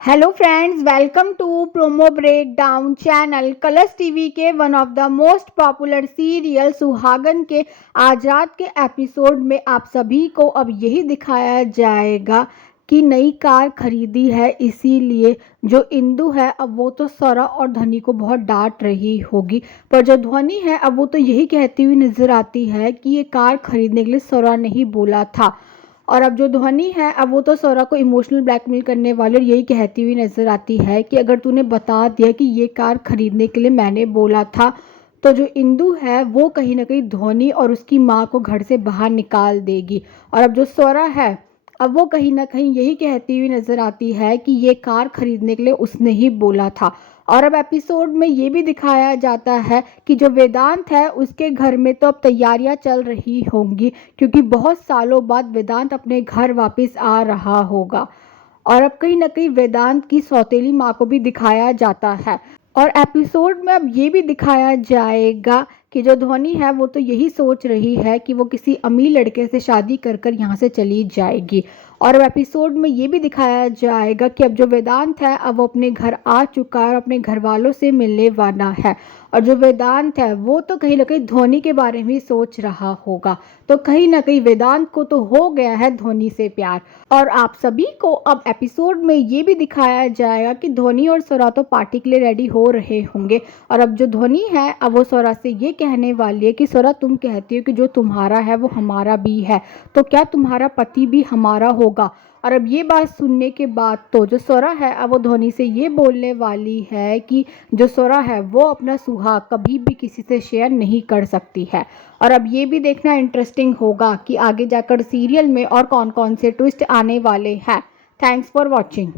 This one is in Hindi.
Hello friends, welcome to promo break down channel. Colors TV के one of the most popular serial Suhagan के आज़ाद के एपिसोड में आप सभी को अब यही दिखाया जाएगा कि नई कार खरीदी है, इसीलिए जो इंदु है अब वो तो स्वरा और ध्वनि को बहुत डांट रही होगी। पर जो ध्वनि है अब वो तो यही कहती हुई नजर आती है कि ये कार खरीदने के लिए स्वरा ने ही बोला था। और अब जो ध्वनि है अब वो तो स्वरा को इमोशनल ब्लैकमेल करने वाली और यही कहती हुई नजर आती है कि अगर तूने बता दिया कि ये कार खरीदने के लिए मैंने बोला था तो जो इंदु है वो कहीं ना कहीं ध्वनि और उसकी माँ को घर से बाहर निकाल देगी। और अब जो स्वरा है अब वो कहीं ना कहीं यही कहती हुई नजर आती है कि ये कार खरीदने के लिए उसने ही बोला था। और अब एपिसोड में ये भी दिखाया जाता है कि जो वेदांत है उसके घर में तो अब तैयारियां चल रही होंगी, क्योंकि बहुत सालों बाद वेदांत अपने घर वापस आ रहा होगा। और अब कहीं ना कहीं वेदांत की सौतेली माँ को भी दिखाया जाता है। और एपिसोड में अब ये भी दिखाया जाएगा कि जो ध्वनि है वो तो यही सोच रही है कि वो किसी अमीर लड़के से शादी कर कर यहाँ से चली जाएगी। और अब एपिसोड में ये भी दिखाया जाएगा कि अब जो वेदांत है अब वो अपने घर आ चुका है और अपने घर वालों से मिलने वाला है। और जो वेदांत है वो तो कहीं ना कहीं ध्वनि के बारे में सोच रहा होगा। तो कहीं ना कहीं वेदांत को तो हो गया है ध्वनि से प्यार। और आप सभी को अब एपिसोड में ये भी दिखाया जाएगा कि ध्वनि और स्वरा तो पार्टी के लिए रेडी हो रहे होंगे। और अब जो ध्वनि है अब वो स्वरा से ये कहने वाली है कि स्वरा, तुम कहती हो कि जो तुम्हारा है वो हमारा भी है, तो क्या तुम्हारा पति भी हमारा होगा? और अब ये बात सुनने के बाद तो जो स्वरा है अब वो ध्वनि से ये बोलने वाली है कि जो स्वरा है वो अपना सुहाग कभी भी किसी से शेयर नहीं कर सकती है। और अब ये भी देखना इंटरेस्टिंग होगा कि आगे जाकर सीरियल में और कौन कौन से ट्विस्ट आने वाले हैं। Thanks for watching.